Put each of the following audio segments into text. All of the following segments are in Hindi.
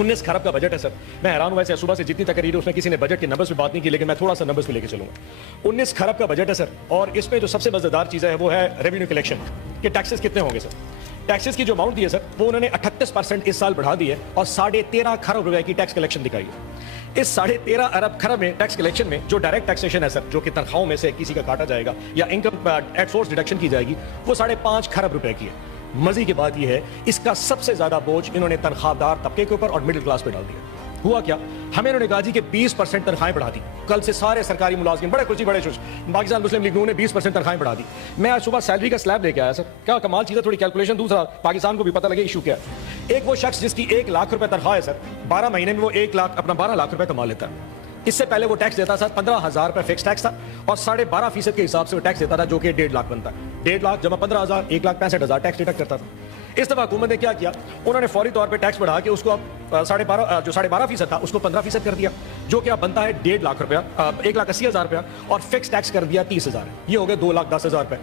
19 खरब का बजट है सर। मैं हैरान हुआ, सुबह से जितनी तकरीर उसमें किसी ने बजट के नंबर्स पे बात नहीं की, लेकिन मैं थोड़ा सा नंबर्स पे लेके चलूंगा। 19 खरब का बजट है सर, और इसमें जो सबसे मजेदार चीज़ है वो है रेवेन्यू कलेक्शन के टैक्सेस कितने होंगे सर। टैक्सेस की जो अमाउंट दी है सर वो उन्होंने 38% इस साल बढ़ा दी है और 13.5 खरब रुपए की टैक्स कलेक्शन दिखाई है। इस 13.5 अरब खरब में टैक्स कलेक्शन में जो डायरेक्ट टैक्सेशन है सर, जो कि तनख्वाहों में से किसी का काटा जाएगा या इनकम एट सोर्स डिडक्शन की जाएगी, वो 5.5 खरब रुपए की है। मजे की बात यह है, इसका सबसे ज्यादा बोझ इन्होंने तनख्वाहदार तबके के ऊपर और मिडिल क्लास पे डाल दिया। हुआ क्या, हमें इन्होंने कहा जी कि 20% तनख्वाहें बढ़ा दी। कल से सारे सरकारी मुलाजिम बड़े खुशी बड़े खुश, पाकिस्तान मुस्लिम लीग ने 20% तनख्वाहें बढ़ा दी। मैं आज सुबह सैलरी का स्लैब लेके आया सर, क्या कमाल चीज़ है, थोड़ी कैलकुलेशन। दूसरा, पाकिस्तान को भी पता लगे इशू क्या है। एक वो शख्स जिसकी 1 लाख रुपए तनख्वाह है सर, 12 महीने में वो 1 लाख अपना 12 लाख रुपए कमा लेता है। इससे पहले वो टैक्स देता था 15,000 रुपए फिक्स टैक्स था, और 12.5% के हिसाब से वो टैक्स देता था, जो कि 1.5 लाख बनता है। 1.5 लाख जमा 15,000, 1,65,000 टैक्स डिडक्ट करता था। इस दफा हुकूमत ने क्या किया, उन्होंने फौरी तौर पे टैक्स बढ़ा के उसको अब 12.5% था उसको 15% कर दिया, जो कि अब बनता है 1.5 लाख रुपया, 1,80,000 रुपया, और फिक्स टैक्स कर दिया 30,000। ये हो गए 2,10,000 रुपए।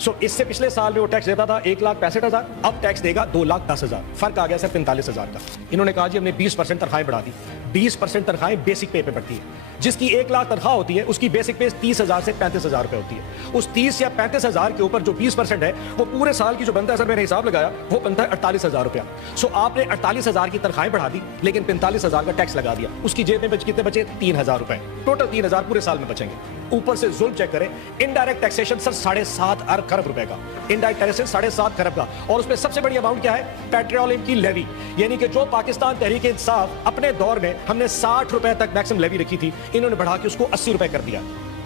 सो इससे पिछले साल में वो टैक्स देता था 1,65,000, अब टैक्स देगा 2,10,000। फर्क आ गया सर 45,000 का। इन्होंने कहा जी हमने 20% तनख्वाहें बढ़ा दी। 20% तनख्वाहें बेसिक पे बढ़ती है। जिसकी 1 लाख तनख्वाह होती है उसकी बेसिक पे 30,000 से 35,000 रुपए होती है। उस 30 या 35,000 के ऊपर जो 20% है वो पूरे साल की जो बनता है सर, मैंने हिसाब लगाया, वो बनता है 48,000 रुपया। सो आपने 48,000 की तनख्वाहें बढ़ा दी, लेकिन 45,000 का टैक्स लगा दिया। उसकी जेब में कितने बचे? 3,000 रुपए। टोटल 3,000 पूरे साल में बचेंगे। ऊपर से जुल्म चेक करें, इनडायरेक्ट टैक्सेशन सर 7.5 अरब खरब रुपए का, इनडायरेक्ट टैक्सेशन 7.5 खरब का। और उसमें सबसे बड़ी अमाउंट क्या है? पेट्रोलियम की लेवी, यानी कि जो पाकिस्तान तहरीक इंसाफ अपने दौर में हमने 60 रुपए तक मैक्सिमम लेवी रखी थी, इन्होंने बढ़ा के उसको 80 रुपए कर दिया।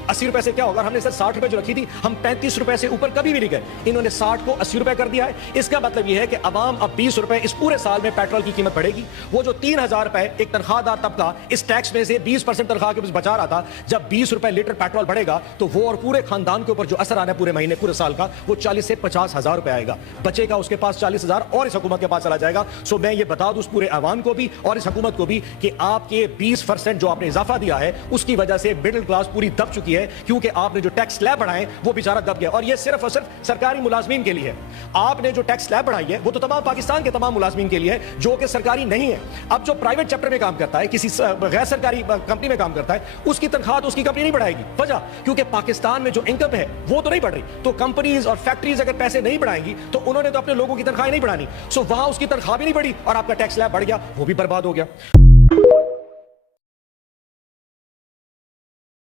80 रुपए से क्या होगा, हमने सर 60 रुपए जो रखी थी, हम 35 रुपए से ऊपर कभी भी नहीं गए। इन्होंने 60 को 80 रुपए कर दिया है। इसका मतलब यह है कि अवाम अब 20 रुपए इस पूरे साल में पेट्रोल की कीमत बढ़ेगी। वो जो 3,000 रुपए एक तनख्वाहदार तबका इस टैक्स में से 20% तनख्वाह के बचा रहा था, जब 20 रुपए लीटर पेट्रोल बढ़ेगा तो वो और पूरे खानदान के ऊपर जो असर आना है पूरे महीने पूरे साल का, वो 40 से 50,000 रुपए आएगा। बचेगा उसके पास 40,000 और इस हुकूमत के पास चला जाएगा। सो मैं ये बता दूं पूरे अवाम को भी और इस हुकूमत को भी कि आपके 20% जो आपने इजाफा दिया है उसकी वजह से मिडिल क्लास पूरी दब चुकी है, क्योंकि आपने जो टैक्स स्लैब बढ़ाए वो बेचारा दब गया। और ये सिर्फ और सिर्फ सरकारी मुलाजमीन के लिए है। आपने जो टैक्स स्लैब बढ़ाई है वो तो तमाम पाकिस्तान के तमाम मुलाजमीन के लिए है जो कि सरकारी नहीं है। अब जो प्राइवेट चैप्टर में काम करता है, किसी गैर सरकारी कंपनी में काम करता है, उसकी तनख्वाह तो उसकी कंपनी नहीं बढ़ाएगी। वजह, क्योंकि पाकिस्तान में जो इनकम है वो तो नहीं बढ़ रही। तो कंपनीज और फैक्ट्रीज अगर पैसे नहीं बढ़ाएंगी तो उन्होंने तो अपने लोगों की तनख्वाह नहीं बढ़ानी। सो वहां उसकी तनख्वाह भी नहीं बढ़ी और आपका टैक्स स्लैब बढ़ गया, वो भी बर्बाद हो गया।